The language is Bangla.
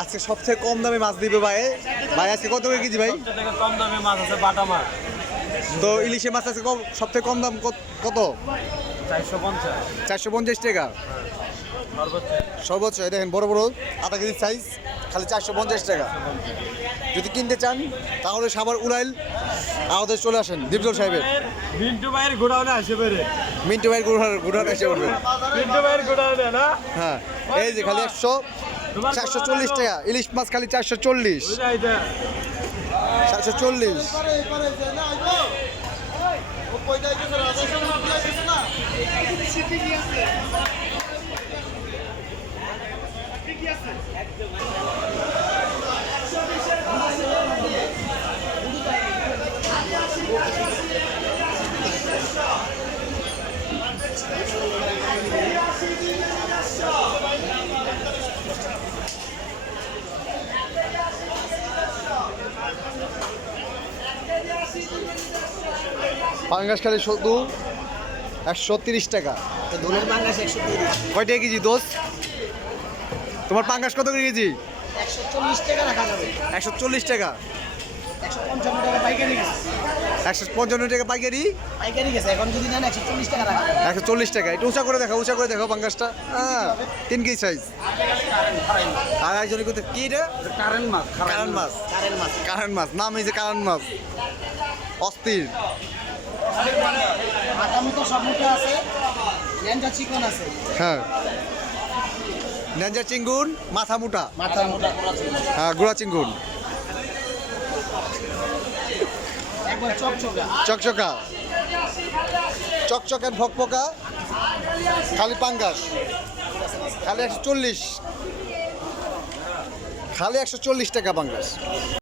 আজকে সবচেয়ে কম দামে মাছ দিবে ভাই। ভাই আজকে কত করে কেজি ভাই? সবচেয়ে কম দামে মাছ আছে বাটা মাছ। তো ইলিশে মাছ আজকে সবচেয়ে কম দাম কত? 450। 450 টাকা সর্বোচ্চ। দেখেন বড় বড় আধা কেজি সাইজ, খালি 450 টাকা। যদি কিনতে চান তাহলে সাভার উলাইল আমাদের চলে আসেন দীপজল সাহেবের। মিন্টু ভাইয়ের গোডাউনে আসে বেরে। মিন্টু ভাইয়ের গুড়ার এসে উঠবে। মিন্টু ভাইয়ের গোডাউনে না? হ্যাঁ, এই যে খালি 440 টাকা ইলিশ মাছ, খালি 440। 440। পাঙ্গাস খালি শুধু 130 টাকা। ধনের পাঙ্গাস 130। কয় টাকা কেজি দোস্ত? তোমার পাঙ্গাস কত করে কেজি? 140 টাকা রাখা যাবে। 140 টাকা। 155 টাকা পাইকারি গেছে। 155 টাকা পাইকারি। পাইকারি গেছে, এখন যদি নেন 140 টাকা রাখা যাবে। 140 টাকা। একটু উঁচা করে দেখো পাঙ্গাসটা। হ্যাঁ, 3 কেজি সাইজ। আর একজনের কথা কি রে? কারেন্ট মাছ। কারণ মাছ। কারণ মাছ নাম এই যে কারণ মাছ। অস্থির। মাথা মুটা সব মুটা আছে, ল্যান্ডা চিকন আছে। হ্যাঁ, ন্যাঞ্জা চিঙ্গুন, মাথা মুটা। মাথা মুটা করা ছিল হ্যাঁ, গুড়া চিঙ্গুন, একবার চকচকা। চকচকা, চকচকের ভকভকা, খালি পাঙ্গাস, খালি 140 টাকা পাঙ্গাস।